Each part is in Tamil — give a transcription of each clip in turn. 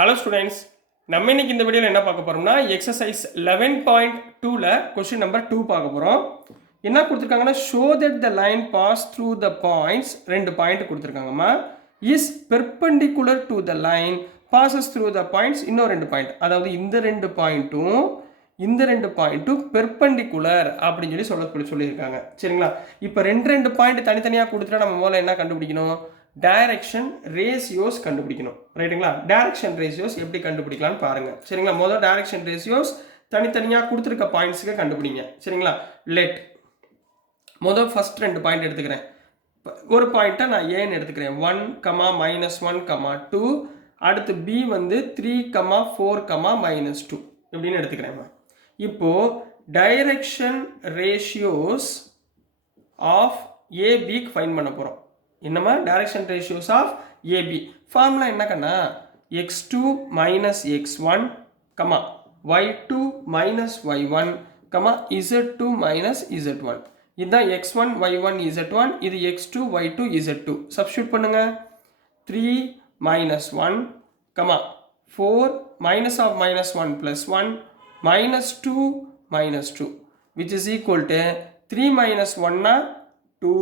ஹலோ ஸ்டூடெண்ட்ஸ், நம்ம இன்னைக்கு இந்த வீடியோவில் என்ன பார்க்க போறோம்னா எக்ஸசைஸ் 11.2ல கொஸ்டின் நம்பர் 2 பார்க்க போறோம். என்ன கொடுத்துருக்காங்கன்னா show that the line pass through the points, ரெண்டு பாயிண்ட் கொடுத்துருக்காங்கம்மா. Is perpendicular to the line passes through the points, இன்னும் ரெண்டு பாயிண்ட், அதாவது இந்த ரெண்டு பாயிண்ட்டும் பெர்பெண்டிகுலர் அப்படின்னு சொல்லியிருக்காங்க. சரிங்களா? இப்போ ரெண்டு பாயிண்ட் தனித்தனியாக கொடுத்துட்டா நம்ம முதல்ல என்ன கண்டுபிடிக்கணும்? டைரக்ஷன் ரேஷியோஸ் கண்டுபிடிக்கணும். ரைட்டுங்களா? டைரக்ஷன் ரேஷியோஸ் எப்படி கண்டுபிடிக்கலாம்னு பாருங்க. சரிங்களா? முதல் டைரக்ஷன் ரேஷியோஸ் தனித்தனியாக கொடுத்துருக்க பாயிண்ட்ஸுக்கு கண்டுபிடிங்க. சரிங்களா? லெட் முதல் ஃபர்ஸ்ட் ரெண்டு பாயிண்ட் எடுத்துக்கிறேன். ஒரு பாயிண்ட்டை நான் ஏன்னு எடுத்துக்கிறேன். 1, -1, 2. அடுத்து பி வந்து 3, 4, -2 இப்படின்னு எடுத்துக்கிறேன். இப்போ டைரக்ஷன் ரேஷியோஸ் ஆஃப் ஏபிக்கு ஃபைன் பண்ண போகிறோம். என்னமா? Direction ratios of AB. Formula என்ன கண்ணா? x2 - x1, y2 - y1, z2 - z1. இதுதான் x1 y1 z1, இது x2 y2 z2. சப்ஸ்டியூட் பண்ணுங்க. 3 - 1, 4 - of -1 + 1, -2 -2, which is equal to 3 - 1 2,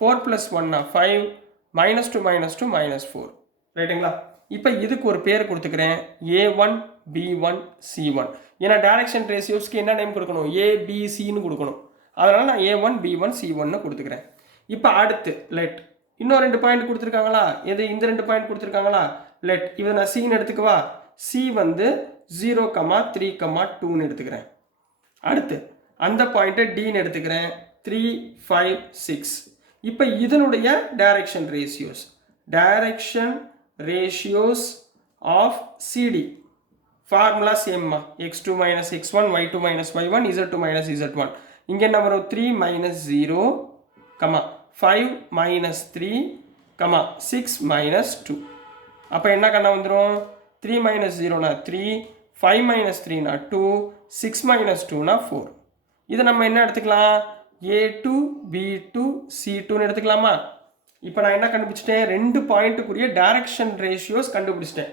4 + 1 5, -2 -2 -4. ரைட்டுங்களா? இப்போ இதுக்கு ஒரு பேர் கொடுத்துக்கிறேன், A1 B1 C1. ஏன்னா டைரக்ஷன் ரேஷியோஸ்க்கு என்ன நேம் கொடுக்கணும்? ABCன்னு கொடுக்கணும். அதனால நான் A1 B1 C1ன்னு கொடுத்துக்கிறேன். இப்போ அடுத்து லெட் இன்னும் ரெண்டு பாயிண்ட் கொடுத்துருக்காங்களா? எது? இந்த ரெண்டு பாயிண்ட் கொடுத்துருக்காங்களா? லெட் இதை நான் Cன்னு எடுத்துக்கவா? C வந்து 0, 3, 2ன்னு எடுத்துக்கிறேன். அடுத்து அந்த பாயிண்ட்டை Dன்னு எடுத்துக்கிறேன். 3, 5, 6. இப்போ இதனுடைய direction ratios of CD formula சேம்மா. x2 - x1, y2 - y1, z2 - z1. இங்கே என்ன வரும்? 3 - 0, 5 - 3, 6 - 2. அப்போ என்ன கண்ணா வந்துடும்? 3 - 0 3, 5 - 3 2, 6 - 2 4. இதை நம்ம என்ன எடுத்துக்கலாம்? A2 B2 C2ன்னு எடுத்துக்கலாமா? இப்போ நான் என்ன கண்டுபிடிச்சிட்டேன்? ரெண்டு பாயிண்ட்டுக்குரிய டைரக்ஷன் ரேஷியோஸ் கண்டுபிடிச்சிட்டேன்.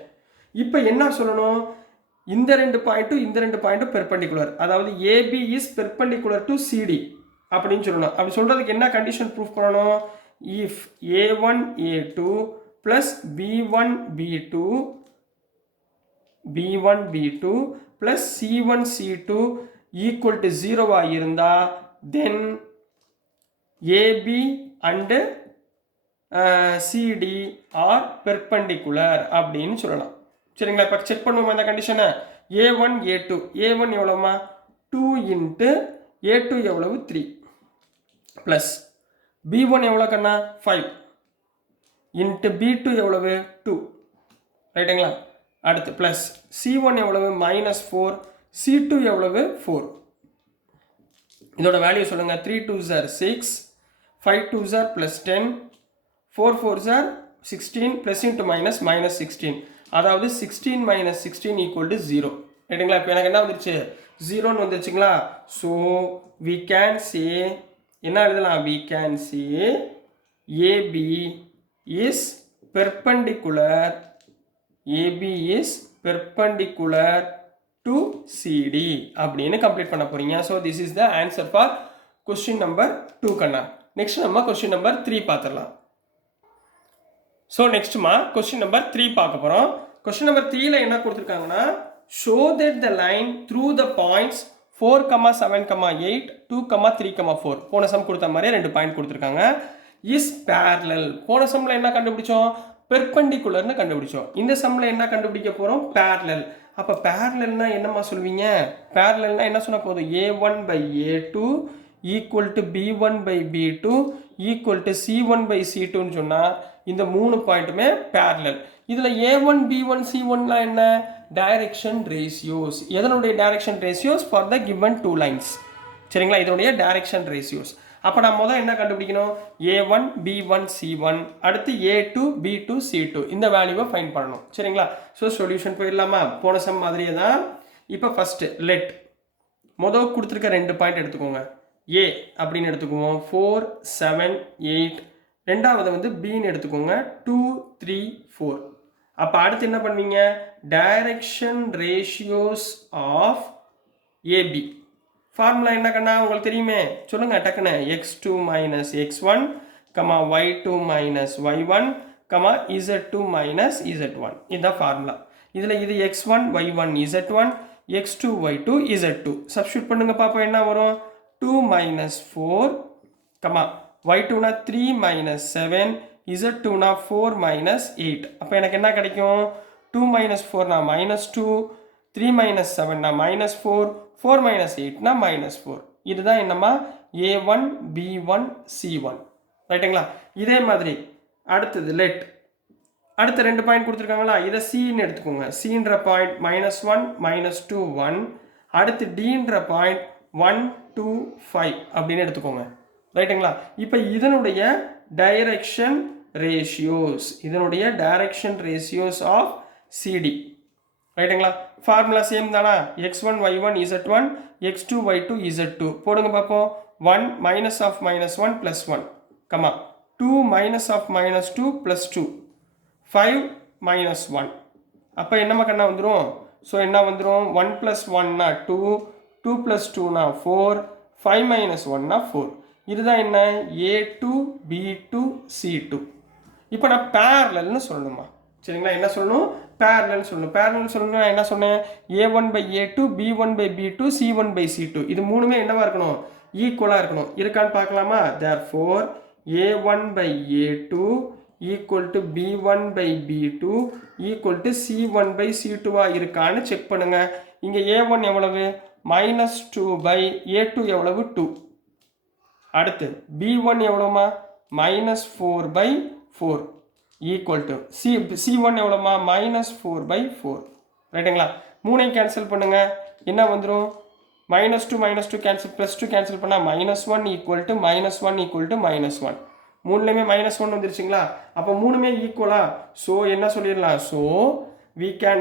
இப்போ என்ன சொல்லணும்? இந்த ரெண்டு பாயிண்ட்டும் பெர்பெண்டிகுலர், அதாவது AB is perpendicular to CD அப்படின்னு சொல்லணும். அப்படி சொல்றதுக்கு என்ன கண்டிஷன் ப்ரூஃப் பண்ணணும்? If A1 A2 plus B1 B2 plus C1 C2 equal to 0 இருந்தா then AB and CD are perpendicular அப்படின்னு சொல்லலாம். சரிங்களா? இப்போ செக் பண்ணுவோம் இந்த கண்டிஷனை. A1 A2, A1 எவ்வளவுமா? 2 into A2 எவ்வளவு? 3 ப்ளஸ் B1 எவ்வளோ கண்ணா? 5 இன்ட்டு B2 எவ்வளவு? 2. ரைட்டுங்களா? அடுத்து ப்ளஸ் C1 எவ்வளவு? -4, C2 எவ்வளவு? 4. இதோட வேல்யூ சொல்லுங்க. 3 2s are 6, 5 2s are plus 10, 4 4s are 16, plus into minus -16. அதாவது 16 - 16 equal to 0. ரைட்டுங்களா? இப்போ எனக்கு என்ன வந்துருச்சு? 0ன்னு வந்துருச்சுங்களா? ஸோ we can say என்ன எழுதலாம்? we can say AB is perpendicular to CD அப்படின்னு கம்ப்ளீட் பண்ண போறீங்க. So this is the answer for question number 2 கண்ணா. நெக்ஸ்ட் நம்ம கொஸ்டின் நம்பர் 3 பார்த்துடலாம். ஸோ நெக்ஸ்ட்மா கொஸ்டின் நம்பர் 3 பார்க்க போகிறோம். கொஸ்டின் நம்பர் 3ல என்ன கொடுத்துருக்காங்கன்னா show that the line through the points 4, 7, 8, 2, 3, 4. போன சம் கொடுத்த மாதிரி ரெண்டு பாயிண்ட் கொடுத்துருக்காங்க. Is parallel. போன சம்ல என்ன கண்டுபிடிச்சோம்? பெர்பெண்டிகுலர்னு கண்டுபிடிச்சோம். இந்த சம்ல என்ன கண்டுபிடிக்க போகிறோம்? பேரலல். அப்போ பேரலல்னா என்னம்மா சொல்வீங்க? பேரலல்னா என்ன சொன்னால் போதும்? A1 / A2 equal to B1 / B2 equal to C1 / C2ன்னு சொன்னால் இந்த மூணு பாயிண்ட்டுமே பேரலல். இதில் A1 B1 C1லாம் என்ன? Direction ratios. எதனுடைய direction ratios? For the given 2 lines. சரிங்களா? இதனுடைய டைரக்ஷன் ரேஷியோஸ். அப்போ நான் முதல் என்ன கண்டுபிடிக்கணும்? A1 B1 C1, அடுத்து A2 B2 C2. இந்த வேல்யூவை ஃபைண்ட் பண்ணணும். சரிங்களா? ஸோ சொல்யூஷன் போயிடலாமா? போன சம் மாதிரியே தான். இப்போ ஃபர்ஸ்ட் லெட் முதல் கொடுத்துருக்க ரெண்டு பாயிண்ட் எடுத்துக்கோங்க. A அப்படின்னு எடுத்துக்குவோம். 4 7 8. ரெண்டாவது வந்து Bன்னு எடுத்துக்கோங்க. 2 3 4. அப்போ அடுத்து என்ன பண்ணுவீங்க, direction ratios of AB. Formula என்ன கண்ணா உங்களுக்கு தெரியுமே, சொல்லுங்க டக்குன்னு. x2 minus x1 comma y2 minus y1 comma z2 minus z1. இதுதான் ஃபார்முலா. இதில் இது x1 y1 z1 x2 y2 z2 substitute பண்ணுங்க பார்ப்போம். என்ன வரும், 2 மைனஸ் 4 கமா y2னா 3 மைனஸ் 7 z2னா 4 மைனஸ் 8. அப்போ எனக்கு என்ன கிடைக்கும், 2 மைனஸ் 4னா மைனஸ் 2, 3 மைனஸ் 7னா மைனஸ் 4, 4 மைனஸ் 8னா மைனஸ் 4. இதுதான் என்னம்மா a1 b1 c1. ரைட்டுங்களா. இதே மாதிரி அடுத்தது லெட், அடுத்த 2 பாயிண்ட் கொடுத்துருக்காங்களா, இதை சின்னு எடுத்துக்கோங்க. சின்ற பாயிண்ட் -1 -2 1, அடுத்து டின்ற பாயிண்ட் 1 2 5 அப்படின்னு எடுத்துக்கோங்க. ரைட்டுங்களா. இப்போ இதனுடைய டைரக்ஷன் ரேஷியோஸ் ஆஃப் சிடி. ரைட்டுங்களா. ஃபார்முலா சேம் தானா, x1 y1 z1 x2 y2 z2 போடுங்க பார்ப்போம். 1 மைனஸ் ஆஃப் -1 + 1 கமா 2 மைனஸ் ஆஃப் -2 + 2 5 மைனஸ் 1. அப்போ என்னம்மா கண்ணா வந்துடும், ஸோ என்ன வந்துடும், 1 + 1னா 2, 2 + 2னா 4, 5 மைனஸ் 1னா 4. இதுதான் என்ன, a2 b2 c2. இப்போ நான் பேரலல்னு சொல்லணுமா, சரிங்களா. என்ன சொல்லணும், பேரலல் சொல்லணும். பேரலல் சொல்லணும்னா என்ன சொன்னேன், a1/a2 b1/b2 c1/c2 இது மூணுமே என்னவா இருக்கணும், ஈக்குவலாக இருக்கணும். இருக்கான்னு பார்க்கலாமா. therefore a1/a2 equal to b1/b2 equal to c1/c2 இருக்கான்னு செக் பண்ணுங்க. இங்கே a1 எவ்வளவு, -2/a2 எவ்வளவு 2. அடுத்து b1 எவ்வளோமா, -4/4 ஈக்குவல் டு c1 எவ்வளோமா, -4/4. ரைட்டுங்களா. மூணையும் கேன்சல் பண்ணுங்க. என்ன வந்துடும், -2 கேன்சல், +2 கேன்சல் பண்ணால் -1 ஈக்குவல் டு -1 ஈக்குவல் டு -1. மூணுலையுமே -1 வந்துருச்சுங்களா. அப்போ மூணுமே ஈக்குவலா. ஸோ என்ன சொல்லிடலாம், so we can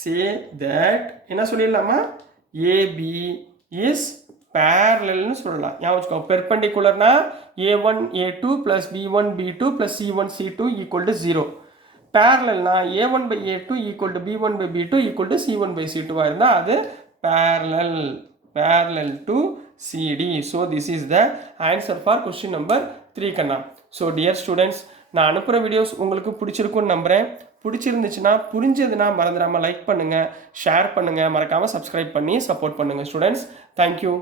say that என்ன சொல்லிடலாமா, AB is parallel சொல்லலாம். ஞாபகம் வச்சுக்கோ. பெர்பெண்டிகுலர்னா a1 a2 plus b1 b2 plus c1 c2 equal to 0. parallelனா a1/a2 equal to b1/b2 equal to c1/c2 இருந்தால் அது parallel to CD. So this is the answer for question number 3 Kanna. So dear students, நான் அனுப்புகிற வீடியோஸ் உங்களுக்கு பிடிச்சிருக்குன்னு நம்புகிறேன். பிடிச்சிருந்துச்சுன்னா, புரிஞ்சதுன்னா மறந்துடாமல் லைக் பண்ணுங்கள், ஷேர் பண்ணுங்கள், மறக்காமல் சப்ஸ்கிரைப் பண்ணி சப்போர்ட் பண்ணுங்கள் ஸ்டூடெண்ட்ஸ். தேங்க்யூ.